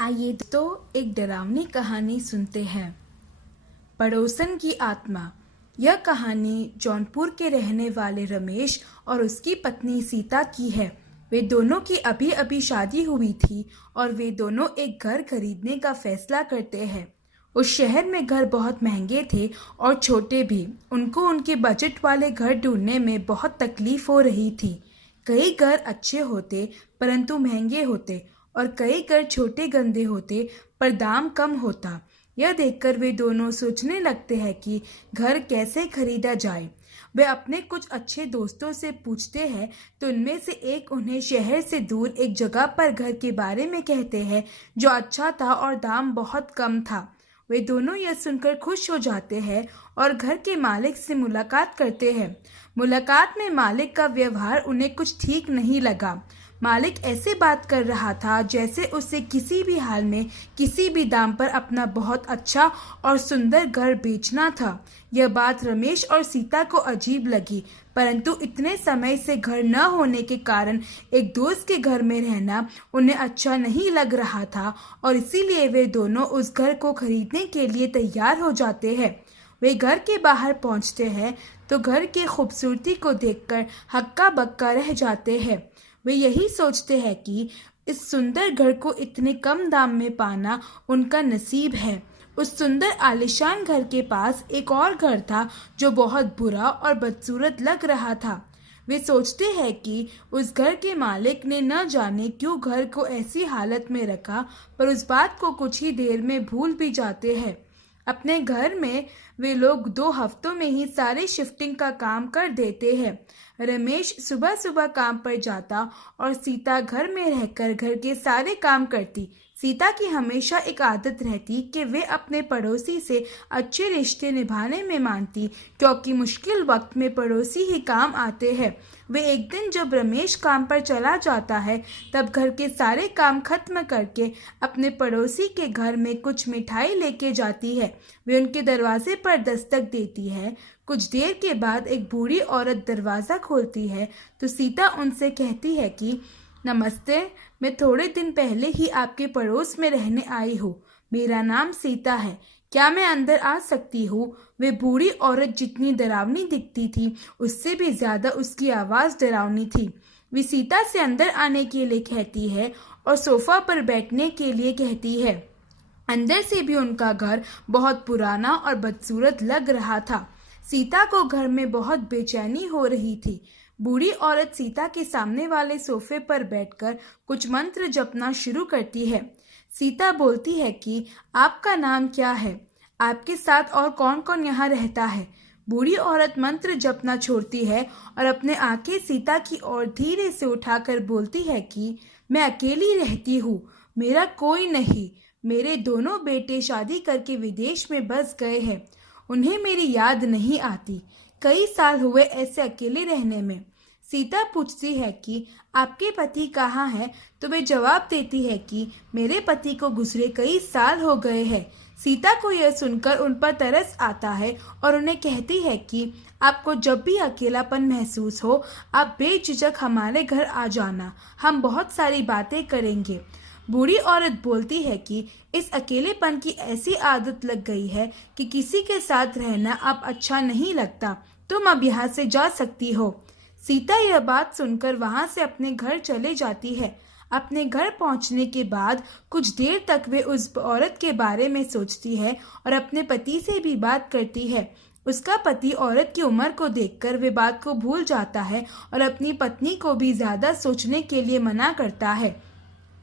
आइए तो एक डरावनी कहानी सुनते हैं। पड़ोसन की आत्मा। यह कहानी जौनपुर के रहने वाले रमेश और उसकी पत्नी सीता की है। वे दोनों की अभी अभी शादी हुई थी और वे दोनों एक घर खरीदने का फैसला करते हैं। उस शहर में घर बहुत महंगे थे और छोटे भी। उनको उनके बजट वाले घर ढूंढने में बहुत तकलीफ हो रही थी। कई घर अच्छे होते परंतु महंगे होते और कई घर छोटे गंदे होते पर दाम कम होता। यह देखकर वे दोनों सोचने लगते हैं कि घर कैसे खरीदा जाए। वे अपने कुछ अच्छे दोस्तों से पूछते हैं तो उनमें से एक उन्हें शहर से दूर एक जगह पर घर के बारे में कहते हैं जो अच्छा था और दाम बहुत कम था। वे दोनों यह सुनकर खुश हो जाते हैं और घर के मालिक से मुलाकात करते हैं। मुलाकात में मालिक का व्यवहार उन्हें कुछ ठीक नहीं लगा। मालिक ऐसे बात कर रहा था जैसे उसे किसी भी हाल में किसी भी दाम पर अपना बहुत अच्छा और सुंदर घर बेचना था। यह बात रमेश और सीता को अजीब लगी, परंतु इतने समय से घर न होने के कारण एक दोस्त के घर में रहना उन्हें अच्छा नहीं लग रहा था और इसीलिए वे दोनों उस घर को खरीदने के लिए तैयार हो जाते हैं। वे घर के बाहर पहुंचते हैं तो घर की खूबसूरती को देखकर हक्का बक्का रह जाते हैं। वे यही सोचते हैं कि इस सुंदर घर को इतने कम दाम में पाना उनका नसीब है। उस सुंदर आलीशान घर के पास एक और घर था जो बहुत बुरा और बदसूरत लग रहा था। वे सोचते हैं कि उस घर के मालिक ने न जाने क्यों घर को ऐसी हालत में रखा, पर उस बात को कुछ ही देर में भूल भी जाते हैं। अपने घर में वे लोग 2 हफ्तों में ही सारे शिफ्टिंग का काम कर देते हैं। रमेश सुबह सुबह काम पर जाता और सीता घर में रहकर घर के सारे काम करती। सीता की हमेशा एक आदत रहती कि वे अपने पड़ोसी से अच्छे रिश्ते निभाने में मानती, क्योंकि मुश्किल वक्त में पड़ोसी ही काम आते हैं। वे एक दिन जब रमेश काम पर चला जाता है तब घर के सारे काम खत्म करके अपने पड़ोसी के घर में कुछ मिठाई लेके जाती है। वे उनके दरवाजे पर दस्तक देती है। कुछ देर के बाद एक बूढ़ी औरत दरवाज़ा खोलती है तो सीता उनसे कहती है कि नमस्ते, मैं थोड़े दिन पहले ही आपके पड़ोस में रहने आई हूँ। मेरा नाम सीता है, क्या मैं अंदर आ सकती हूँ? वे बूढ़ी औरत जितनी डरावनी दिखती थी उससे भी ज्यादा उसकी आवाज़ डरावनी थी। वे सीता से अंदर आने के लिए कहती है और सोफा पर बैठने के लिए कहती है। अंदर से भी उनका घर बहुत पुराना और बदसूरत लग रहा था। सीता को घर में बहुत बेचैनी हो रही थी। बूढ़ी औरत सीता के सामने वाले सोफे पर बैठकर कुछ मंत्र जपना शुरू करती है। सीता बोलती है कि आपका नाम क्या है? आपके साथ और कौन कौन यहाँ रहता है? बूढ़ी औरत मंत्र जपना छोड़ती है और अपने आंखें सीता की ओर धीरे से उठाकर बोलती है कि मैं अकेली रहती हूँ, मेरा कोई नहीं। मेरे दोनों बेटे शादी करके विदेश में बस गए हैं। उन्हें मेरी याद नहीं आती। कई साल हुए ऐसे अकेले रहने में। सीता पूछती है कि आपके पति कहाँ हैं? तो वे जवाब देती है कि मेरे पति को गुजरे कई साल हो गए हैं। सीता को यह सुनकर उन पर तरस आता है और उन्हें कहती है कि आपको जब भी अकेलापन महसूस हो आप बेझिझक हमारे घर आ जाना, हम बहुत सारी बातें करेंगे। बूढ़ी औरत बोलती है कि इस अकेलेपन की ऐसी आदत लग गई है कि किसी के साथ रहना अब अच्छा नहीं लगता, तुम अब यहाँ से जा सकती हो। सीता यह बात सुनकर वहां से अपने घर चले जाती है। अपने घर पहुंचने के बाद कुछ देर तक वे उस औरत के बारे में सोचती है और अपने पति से भी बात करती है। उसका पति औरत की उम्र को देखकर वे बात को भूल जाता है और अपनी पत्नी को भी ज्यादा सोचने के लिए मना करता है।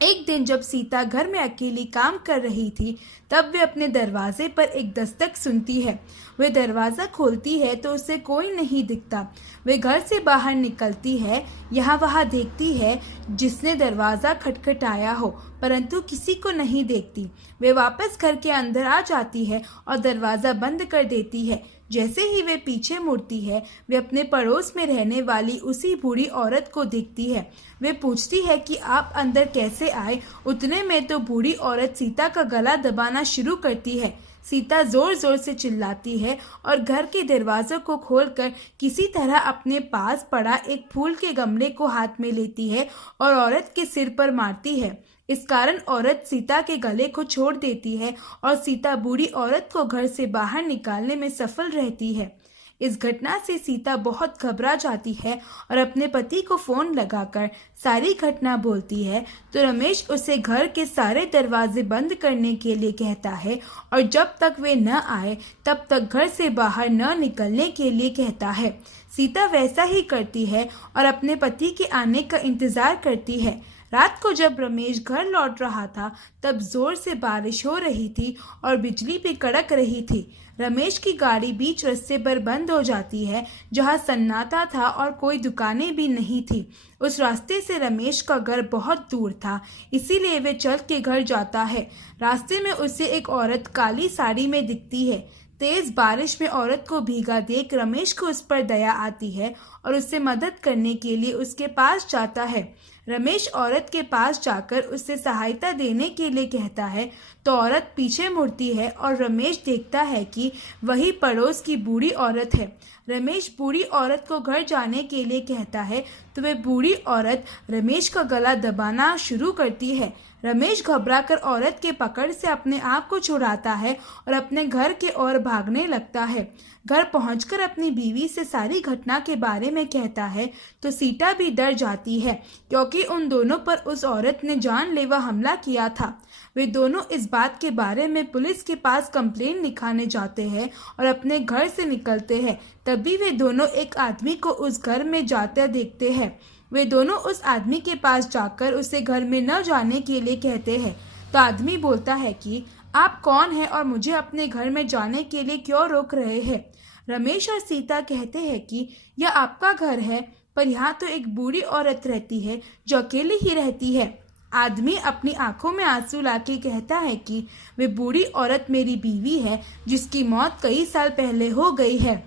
एक दिन जब सीता घर में अकेली काम कर रही थी तब वे अपने दरवाजे पर एक दस्तक सुनती है। वे दरवाज़ा खोलती है तो उसे कोई नहीं दिखता। वे घर से बाहर निकलती है, यहाँ वहाँ देखती है जिसने दरवाज़ा खटखटाया हो, परंतु किसी को नहीं देखती। वे वापस घर के अंदर आ जाती है और दरवाज़ा बंद कर देती है। जैसे ही वे पीछे मुड़ती है वे अपने पड़ोस में रहने वाली उसी बूढ़ी औरत को देखती है। वे पूछती है कि आप अंदर कैसे आए? उतने में तो बूढ़ी औरत सीता का गला दबाना शुरू करती है। सीता जोर जोर से चिल्लाती है और घर के दरवाजों को खोलकर किसी तरह अपने पास पड़ा एक फूल के गमले को हाथ में लेती है और औरत के सिर पर मारती है। इस कारण औरत सीता के गले को छोड़ देती है और सीता बूढ़ी औरत को घर से बाहर निकालने में सफल रहती है। इस घटना से सीता बहुत घबरा जाती है और अपने पति को फोन लगाकर सारी घटना बोलती है। तो रमेश उसे घर के सारे दरवाजे बंद करने के लिए कहता है और जब तक वे न आए तब तक घर से बाहर न निकलने के लिए कहता है। सीता वैसा ही करती है और अपने पति के आने का इंतजार करती है। रात को जब रमेश घर लौट रहा था तब जोर से बारिश हो रही थी और बिजली भी कड़क रही थी। रमेश की गाड़ी बीच रास्ते पर बंद हो जाती है जहां सन्नाटा था और कोई दुकानें भी नहीं थी। उस रास्ते से रमेश का घर बहुत दूर था, इसीलिए वे चल के घर जाता है। रास्ते में उसे एक औरत काली साड़ी में दिखती है। तेज बारिश में औरत को भीगा देख रमेश को उस पर दया आती है और उससे मदद करने के लिए उसके पास जाता है। रमेश औरत के पास जाकर उससे सहायता देने के लिए कहता है तो औरत पीछे मुड़ती है और रमेश देखता है कि वही पड़ोस की बूढ़ी औरत है। रमेश बूढ़ी औरत को घर जाने के लिए कहता है तो वह बूढ़ी औरत रमेश का गला दबाना शुरू करती है। रमेश घबराकर औरत के पकड़ से अपने आप को छुड़ाता है और अपने घर के ओर भागने लगता है। घर पहुंचकर अपनी बीवी से सारी घटना के बारे में कहता है तो सीता भी डर जाती है क्योंकि उन दोनों पर उस औरत ने जानलेवा हमला किया था। वे दोनों इस बात के बारे में पुलिस के पास कंप्लेंट लिखाने जाते हैं और अपने घर से निकलते हैं। तभी वे दोनों एक आदमी को उस घर में जाते देखते हैं। वे दोनों उस आदमी के पास जाकर उसे घर में न जाने के लिए कहते हैं। तो आदमी बोलता है कि आप कौन हैं और मुझे अपने घर में जाने के लिए क्यों रोक रहे हैं। रमेश और सीता कहते हैं कि यह आपका घर है, पर यहाँ तो एक बूढ़ी औरत रहती है जो अकेली ही रहती है। आदमी अपनी आंखों में आंसू लाके कहता है कि वे बूढ़ी औरत मेरी बीवी है जिसकी मौत कई साल पहले हो गई है।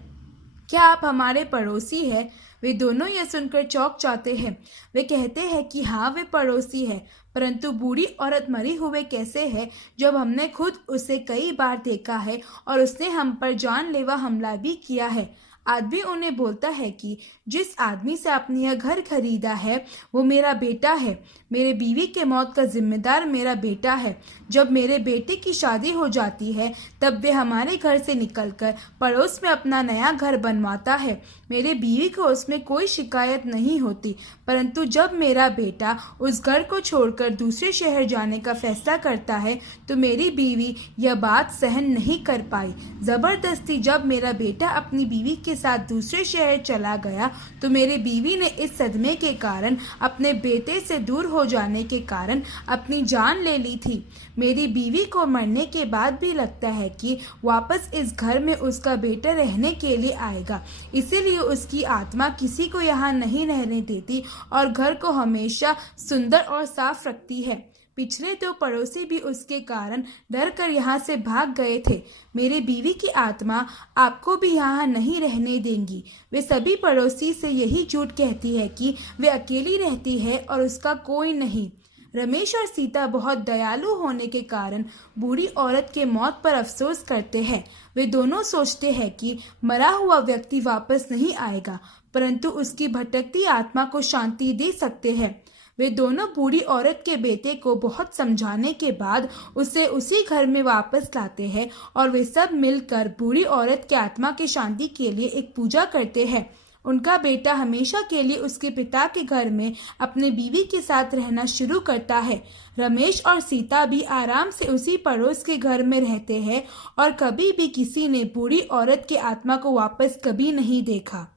क्या आप हमारे पड़ोसी हैं? वे दोनों यह सुनकर चौंक जाते हैं। वे कहते हैं कि हाँ, वे पड़ोसी है, परंतु बूढ़ी औरत मरी हुए कैसे है जब हमने खुद उसे कई बार देखा है और उसने हम पर जानलेवा हमला भी किया है। आदमी उन्हें बोलता है कि जिस आदमी से आपने यह घर खरीदा है वो मेरा बेटा है। मेरे बीवी के मौत का जिम्मेदार मेरा बेटा है। जब मेरे बेटे की शादी हो जाती है तब वे हमारे घर से निकलकर पड़ोस में अपना नया घर बनवाता है। मेरे बीवी को उसमें कोई शिकायत नहीं होती, परंतु जब मेरा बेटा उस घर को छोड़कर दूसरे शहर जाने का फैसला करता है तो मेरी बीवी यह बात सहन नहीं कर पाई। जबरदस्ती जब मेरा बेटा अपनी बीवी के साथ दूसरे शहर चला गया तो मेरी बीवी ने इस सदमे के कारण, अपने बेटे से दूर हो जाने के कारण अपनी जान ले ली थी। मेरी बीवी को मरने के बाद भी लगता है कि वापस इस घर में उसका बेटा रहने के लिए आएगा, इसीलिए उसकी आत्मा किसी को यहाँ नहीं रहने देती और घर को हमेशा सुंदर और साफ रखती है। पिछले 2 पड़ोसी भी उसके कारण डर कर यहाँ से भाग गए थे। मेरी बीवी की आत्मा आपको भी यहाँ नहीं रहने देंगी। वे सभी पड़ोसी से यही झूठ कहती है कि वे अकेली रहती है और उसका कोई नहीं। रमेश और सीता बहुत दयालु होने के कारण बूढ़ी औरत के मौत पर अफसोस करते हैं। वे दोनों सोचते हैं कि मरा हुआ व्यक्ति वापस नहीं आएगा, परंतु उसकी भटकती आत्मा को शांति दे सकते हैं। वे दोनों बूढ़ी औरत के बेटे को बहुत समझाने के बाद उसे उसी घर में वापस लाते हैं और वे सब मिलकर बूढ़ी औरत की आत्मा की शांति के लिए एक पूजा करते हैं। उनका बेटा हमेशा के लिए उसके पिता के घर में अपने बीवी के साथ रहना शुरू करता है। रमेश और सीता भी आराम से उसी पड़ोस के घर में रहते हैं और कभी भी किसी ने बूढ़ी औरत की आत्मा को वापस कभी नहीं देखा।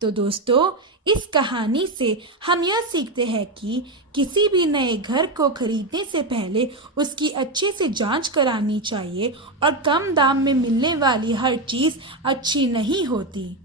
तो दोस्तों, इस कहानी से हम यह सीखते हैं कि किसी भी नए घर को खरीदने से पहले उसकी अच्छे से जांच करानी चाहिए और कम दाम में मिलने वाली हर चीज़ अच्छी नहीं होती।